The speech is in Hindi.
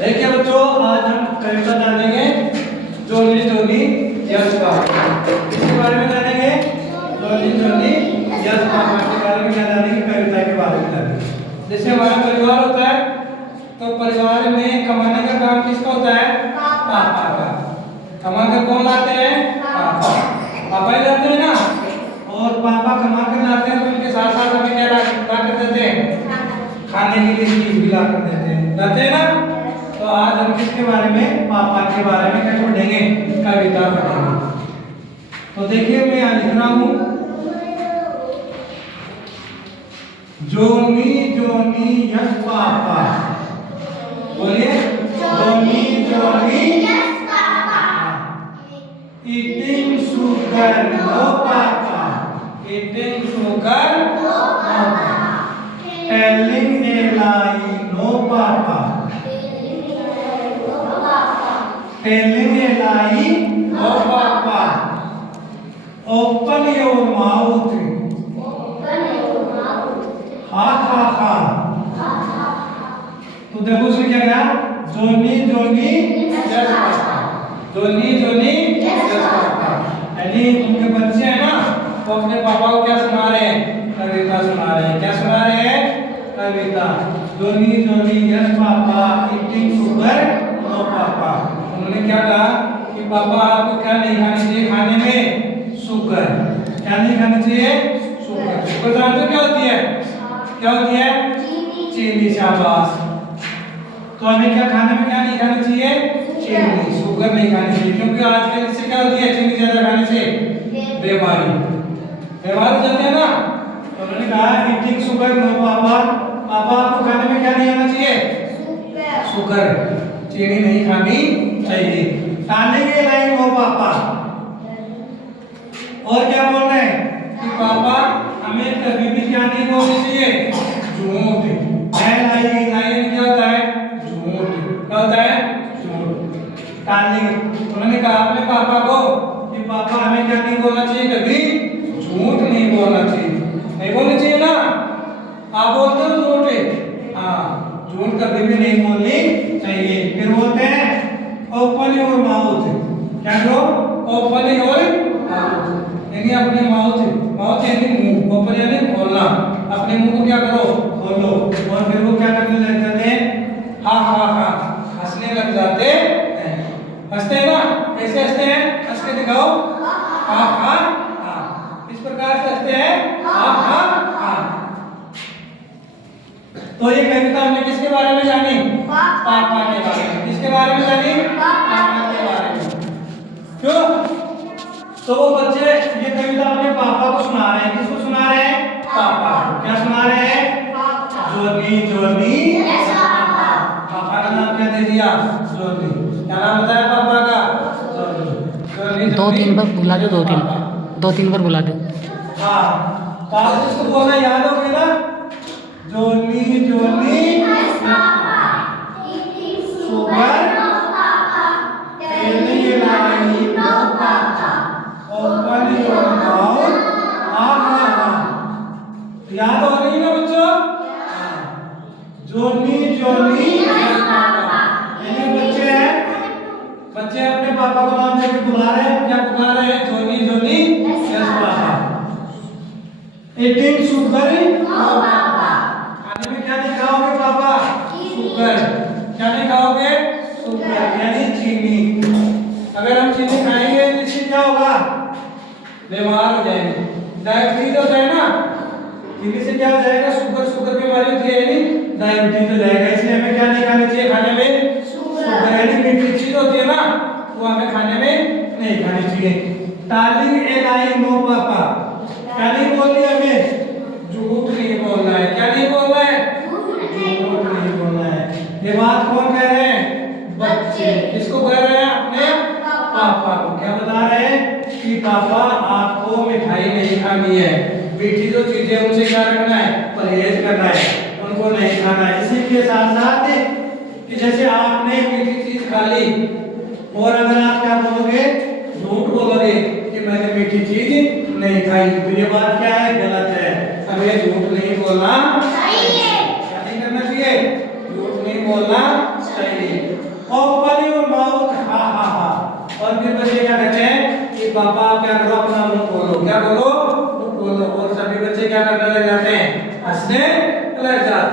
देखिए बच्चों, आज हम कविता जानेंगे जोनी जोनी यस पापा। इसके बारे में जानेंगे जोनी जोनी यस पापा के बारे में जानेंगे, कविता के बारे में जानेंगे। जैसे हमारा परिवार होता है तो परिवार में कमाने का काम किसका होता है? पापा का। कमा कर कौन लाते हैं? पापा। पापा ही लाते हैं ना। और पापा कमा कर लाते हैं तो उनके साथ साथ हमें क्या ला कर देते हैं? खाने के लिए चीज भी ला कर देते हैं, लाते हैं ना। तो आज हम किसके बारे में? पापा के बारे में क्या पढ़ेंगे? कविता पढ़ेंगे। तो देखिए मैं यहाँ लिख रहा हूँ, जोनी जोनी यस पापा। बोलिए, Johnny Johnny yes papa. Eating sugar no papa. Eating sugar no papa. Telling a lie no papa. Telling a lie no papa. Open your mouth. Ha ha हा। तो देखो उसने क्या कहा? जोनी जोनी यस पापा। जोनी जोनी यस पापा। यानी उनके बच्चे हैं ना, तो अपने पापा को क्या सुना रहे हैं? कविता सुना रहे हैं। क्या सुना रहे हैं? कविता। Johnny Johnny yes papa, eating sugar no papa. उन्होंने क्या कहा कि पापा आपको क्या नहीं खानी चाहिए खाने में? शुगर। क्या नहीं खानी चाहिए? शुगर। शुगर जानते हो क्या होती है? क्या होती है? चीनी। शाबाश। तो हमें क्या खाने में क्या नहीं खानी चाहिए? चीनी। शुगर नहीं खानी चाहिए, क्योंकि आजकल इससे क्या होती है? चीनी ज्यादा खाने से बीमारी हो जाती है ना। तो उन्होंने कहा ईटिंग शुगर नो पापा। पापा आपको खाने में क्या नहीं आना चाहिए? शुगर। चीनी नहीं खानी चाहिए। टालेंगे नहीं नो पापा। और क्या बोल रहे हैं कि पापा हमें कभी भी क्या नहीं बोलनी चाहिए? झूठ। क्या होता है? झूठ। क्या होता है? झूठ। टालेंगे। उन्होंने कहा अपने पापा को कि पापा हमें क्या नहीं बोलना चाहिए? कभी झूठ नहीं बोलना चाहिए। नहीं बोलनी चाहिए ना। आप बोलते हो झूठ? हाँ, झूठ कभी भी नहीं बोलनी चाहिए। फिर बोलते हैं ओपन योर माउथ। क्या करो? ओपन योर माउथ, यानी अपने माउथ यानी मुंह। ओपन यानी खोलना। अपने मुंह को क्या करो? खोलो। और फिर वो क्या करने लग जाते हैं? हा हा हा, हंसने लग जाते हैं। हंसते हैं ना? कैसे हंसते हैं? हंस के दिखाओ। हा हा हा। इस प्रकार से हंसते हैं। हा हा हा। तो ये कविता हमने किसके बारे में जानी? पापा के बारे में। किसके बारे में जानी? पापा के बारे में। क्यों? तो वो बच्चे ये कविता अपने पापा को सुना रहे हैं। किसको सुना रहे हैं? पापा को। क्या सुना रहे हैं? जोनी जोनी यस पापा। पापा का नाम क्या दे दिया? जोनी। क्या नाम बताया पापा का? जोनी। दो तीन बार बुला दो। दो तीन बार बुला दो। हाँ, तो आप इसको बोलना याद हो गया ना? Johnny Johnny yes papa. Sugar no papa. Telling a lie no papa. Open your mouth. Ha ha हा। याद हो रही है ना बच्चों? जोनी जोनी यस पापा। यानी बच्चे हैं, बच्चे अपने पापा को नाम लेके बुला रहे हैं। क्या बुला रहे हैं? Johnny Johnny yes papa. Eating sugar no papa. खाने में क्या नहीं खाओगे पापा? शुगर। क्या नहीं खाओगे? शुगर यानी चीनी। अगर हम चीनी खाएंगे तो इससे क्या होगा? बीमार हो जाएंगे। डायबिटीज हो जाए ना। चीनी से क्या हो जाएगा? शुगर बीमारी होती है, यानी डायबिटीज हो जाएगा। इसलिए हमें क्या नहीं खानी चाहिए खाने में? शुगर यानी मीठी चीज होती है ना, वो हमें खाने में नहीं खानी चाहिए। टालिंग ए लाई नो पापा। क्या नहीं बोलनी हमें? झूठ नहीं बोलना है। क्या नहीं बोलना है? झूठ नहीं बोलना है। ये बात कौन कह रहे हैं? बच्चे। किसको कह रहे हैं? अपने पापा को। क्या बता रहे हैं कि पापा आपको मिठाई नहीं खानी है, मीठी जो चीजें उनसे क्या रखना है? परहेज करना है, उनको नहीं खाना है। इसी के साथ साथ कि जैसे आपने मीठी चीज खा ली और अगर आप क्या बोलोगे? झूठ बोलोगे कि मैंने मीठी चीज नहीं खाई, तो ये बात क्या है? गलत है। हमें झूठ नहीं बोलना। बोलना चाहिए। क्या नहीं करना चाहिए? झूठ नहीं बोलना चाहिए। Open your mouth, ha ha हा। और फिर बच्चे क्या कहते हैं कि पापा क्या करो, अपना मुंह खोलो। क्या बोलो? मुंह खोलो। और सभी बच्चे क्या करने लग जाते हैं? हंसने लग जाते हैं।